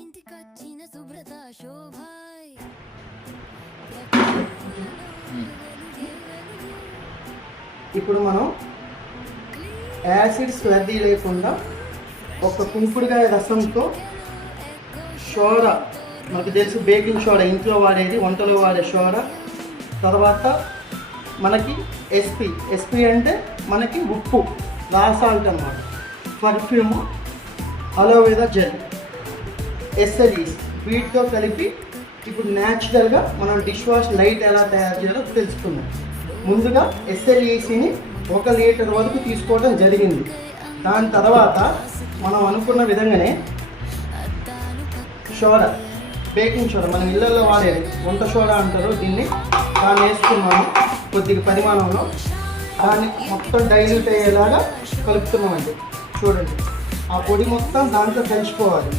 ఇంటికొచ్చిన శుభ్రత శోభాయ్. ఇప్పుడు మనం యాసిడ్స్ లద్దీ లేకుండా ఒక కుంకుడుకాయ రసంతో షోర మనకు తెలుసు బేకింగ్ షోర ఇంట్లో వాడేది వంటలో వాడే షోర తర్వాత మనకి ఎస్పి ఎస్పి అంటే మనకి ఉప్పు రాసాల్ట్ అన్నమాట. పర్ఫ్యూమ్ అలోవేరా జెల్ ఎస్ఎల్ఈస్ వీటితో కలిపి ఇప్పుడు న్యాచురల్గా మనం డిష్ వాష్ లైట్ ఎలా తయారు చేయాలో తెలుసుకుందాం. ముందుగా ఎస్ఎల్ఈసిని ఒక లీటర్ వరకు తీసుకోవడం జరిగింది. దాని తర్వాత మనం అనుకున్న విధంగానే సోడా బేకింగ్ సోడా మనం ఇళ్ళల్లో వాడేది వంట సోడా అంటారు దీన్ని దాన్ని వేసుకున్నాము కొద్దిగా పరిమాణంలో. దాన్ని మొత్తం డైల్యూట్ అయ్యేలాగా కలుపుతున్నామండి. చూడండి. ఆ పొడి మొత్తం దాంట్లో కలిసిపోవాలి.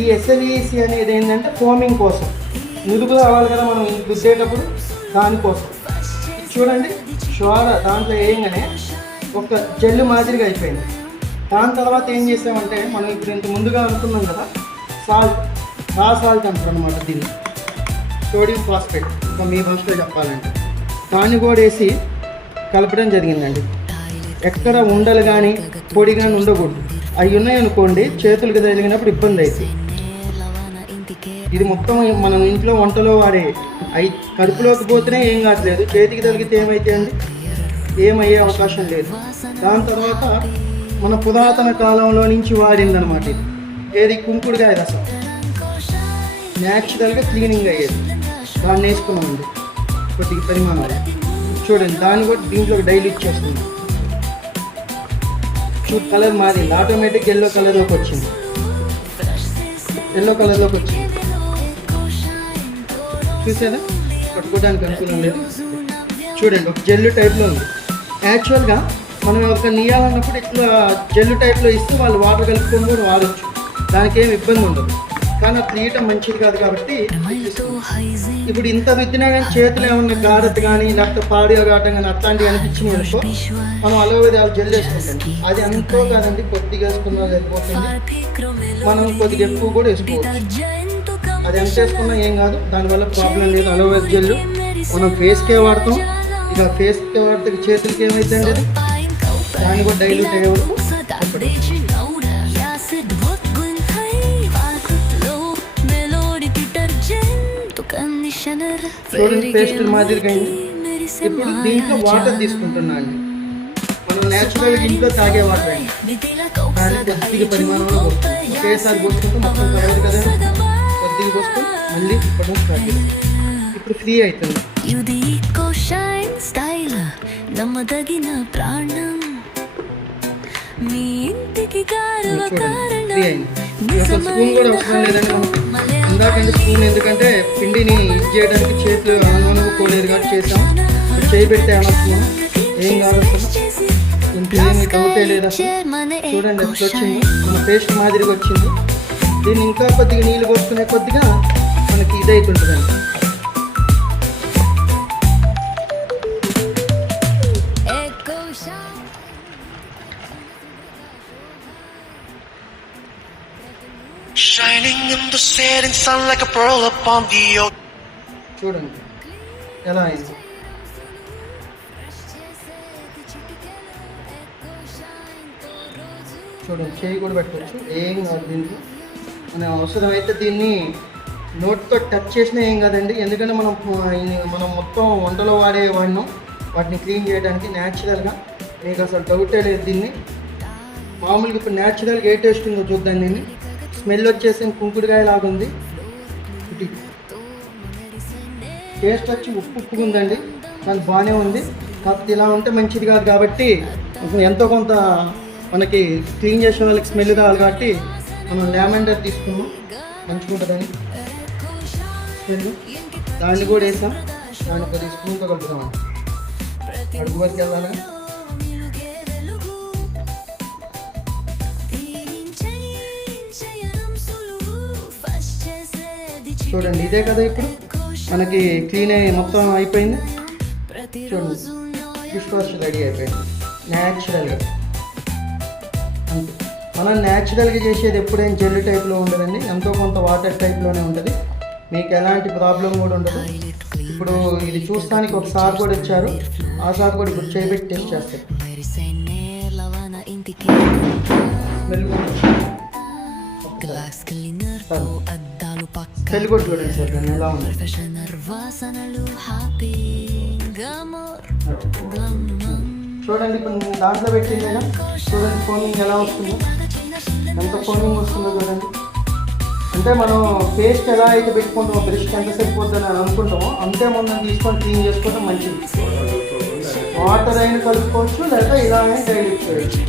ఈ ఎస్ఎల్ఈసి అనేది ఏంటంటే ఫోమింగ్ కోసం. నుదుగు రావాలి కదా మనం గుద్దేటప్పుడు దానికోసం. చూడండి షోర దాంట్లో వేయగానే ఒక జల్లు మాదిరిగా అయిపోయింది. దాని తర్వాత ఏం చేసామంటే మనం ఇప్పుడు ఇంత ముందుగా అనుకున్నాం కదా సాల్ట్ రా సాల్ట్ అంటారు అనమాట దీన్ని. సోడియం ఫాస్ఫేట్ ఒక మీ భాషలో చెప్పాలంటే. దాన్ని కూడా వేసి కలపడం జరిగిందండి. ఎక్కడ ఉండలు కానీ పొడి కానీ ఉండకూడదు. అవి ఉన్నాయనుకోండి చేతులకు తగిలినప్పుడు ఇబ్బంది అవుతుంది ఇది మొత్తం మనం ఇంట్లో వంటలో వాడే అవి కడుపులోకి పోతేనే ఏం కావట్లేదు. చేతికి తగిలితే ఏమైతే అండి? ఏమయ్యే అవకాశం లేదు. దాని తర్వాత మన పురాతన కాలంలో నుంచి వాడిందనమాట ఇది. ఏది? కుంకుడుకాయ రసం. న్యాచురల్గా క్లీనింగ్ అయ్యేది. దాన్ని వేసుకున్నామండి. కొద్దిగా పరిమాణాలు చూడండి దాన్ని కూడా దీంట్లో డైలీ ఇచ్చేస్తున్నాం చూ కలర్ మారింది ఆటోమేటిక్ ఎల్లో కలర్లోకి వచ్చింది. ఎల్లో కలర్లోకి వచ్చింది. చూసారా పట్టుకోవడానికి అనుకున్నాం లేదు. చూడండి ఒక జెల్లు టైప్లో ఉంది. యాక్చువల్గా మనం ఒక నీయాలన్నప్పుడు ఇట్లా జెల్లు టైప్లో ఇస్తే వాళ్ళు వాటర్ కలుపుకొని కూడా వాడచ్చు. దానికి ఏమి ఇబ్బంది ఉండదు. కానీ అట్లా తీయటం మంచిది కాదు కాబట్టి ఇప్పుడు ఇంత రుద్దినా కానీ చేతులు ఏమన్నా గారట్ కానీ లేకపోతే పాడియో కావటం కానీ అట్లాంటివి అనిపించింది అనుకో మనం అలోవేరా జెల్ వేసుకుంటాం అది అంతో కాదండి కొద్దిగా వేసుకున్నా సరిపోతుంది మనం కొద్దిగా ఎక్కువ కూడా వేసుకోవచ్చు. అది ఎంత వేసుకున్నా ఏం కాదు దానివల్ల ప్రాబ్లం లేదు. Aloe vera gel. మనం ఫేస్కే వాడతాం. ఇక ఫేస్కే వాడితే చేతులకి అది దాన్ని కూడా డైల్యూట్ అయ్యే వరకు చూడండి పేస్ట్ మాదిరిగా అయింది. ఇప్పుడు దీంట్లో వాటర్ తీసుకుంటున్నా అండి. మనం న్యాచురల్ ఇంట్లో తాగే వాటర్ అండి. దాన్ని కొద్దిగా పరిమాణంలో పోస్తుంది ఒకేసారి పోసుకుంటే మొత్తం కావాలి కదా. కొద్దిగా పోసుకొని మళ్ళీ ఇప్పడం చేయాలి ఇప్పుడు ఫ్రీ అవుతుంది. ఇది షైన్ స్టైల్ నమ్మదగిన ప్రాణం. మీ ఇంటికి కారణం. స్పూన్ కూడా అవసరం లేదండి. మనకి స్పూన్ ఎందుకంటే పిండిని ఇది చేయడానికి చేతులు అనుకోలేదు కోలేదు కాబట్టి చేసాం చేయి పెట్టే అనవసరం ఏం కాదు అసలు. ఇంట్లో డౌటే లేదు అసలు. చూడండి ఎట్లా వచ్చింది. మన పేస్ట్ మాదిరిగా వచ్చింది. దీన్ని ఇంకా కొద్దిగా నీళ్ళు పోసుకునే కొద్దిగా మనకి ఇది Shining in the setting sun like a pearl upon the ocean. చూడండి. ఎలా అయింది? చూడండి చేయి కూడా పెట్టవచ్చు ఏం కాదు దీంట్లో మనం అయితే దీన్ని నోట్తో టచ్ చేసినా ఏం కాదండి. ఎందుకంటే మనం మనం మొత్తం వంటలో వాడే వాడినాం వాటిని క్లీన్ చేయడానికి న్యాచురల్గా మీకు అసలు డౌటే లేదు దీన్ని. మామూలుగా ఇప్పుడు న్యాచురల్గా ఏ టేస్ట్ ఉందో చూద్దాం దీన్ని. స్మెల్ వచ్చేసి కుంకుడుకాయ లాగా ఉంది. టేస్ట్ వచ్చి ఉప్పు ఉప్పుగా ఉందండి. కానీ బాగానే ఉంది. కాకపోతే ఇలా ఉంటే మంచిది కాదు కాబట్టి ఎంతో కొంత మనకి క్లీన్ చేసే వాళ్ళకి స్మెల్ కావాలి కాబట్టి మనం లెమండర్ తీసుకున్నాం మంచిగా స్మెల్. దాన్ని కూడా వేసాం. దాన్ని ఒక స్పూన్తో కలుపుతాం అడుగు వరకు వెళ్ళాలి? చూడండి ఇదే కదా ఇప్పుడు. మనకి క్లీన్ అయ్యి మొత్తం అయిపోయింది. చూడండి డిష్ వాష్ రెడీ అయిపోయింది. న్యాచురల్గా అంతే. మనం న్యాచురల్గా చేసేది ఎప్పుడైనా జెల్ టైప్లో ఉండదండి. ఎంతో కొంత వాటర్ టైప్లోనే ఉంటుంది. మీకు ఎలాంటి ప్రాబ్లం కూడా ఉండదు. ఇప్పుడు ఇది చూస్తానికి ఒక సార్ కూడా ఇచ్చారు ఆ సార్ కూడా ఇప్పుడు చేయబెట్టి టెస్ట్ చేస్తారు. గ్లాస్ క్లీనర్తో అద్దాలు పక్క కూడా చూడండి సార్ దాన్ని ఎలా ఉంది ప్రొఫెషనల్ వాసనలు హ్యాపీ గమోర్ చూడండి ఇప్పుడు దాంట్లో పెట్టిందేనా చూడండి ఫోనింగ్ ఎలా వస్తుందో. ఎంత ఫోనింగ్ వస్తుందో చూడండి. అంటే మనం పేస్ట్ ఎలా అయితే పెట్టుకుంటామో బ్రష్ ఎంత సరిపోద్దని అని అనుకుంటామో అంతే మనం తీసుకొని క్లీన్ చేసుకోవడం మంచిది. వాటర్ అయినా కలుపుకోవచ్చు లేదా ఇలానే డైల్యూట్ చేయొచ్చు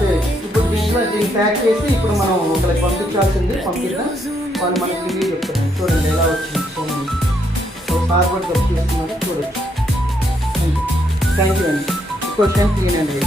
చేయొచ్చు. ఇప్పుడు దీన్ని ప్యాక్ చేసి ఇప్పుడు మనం ఒకరికి పంపించాల్సింది పంపిద్దాం. వాళ్ళు మనకి రివ్యూ చెప్తారు చూడండి ఎలా వచ్చింది ఫోన్ సో సార్ వర్క్ చేస్తున్నారు. చూడొచ్చు థ్యాంక్ యూ అండి క్వశ్చన్ క్లీన్ అండి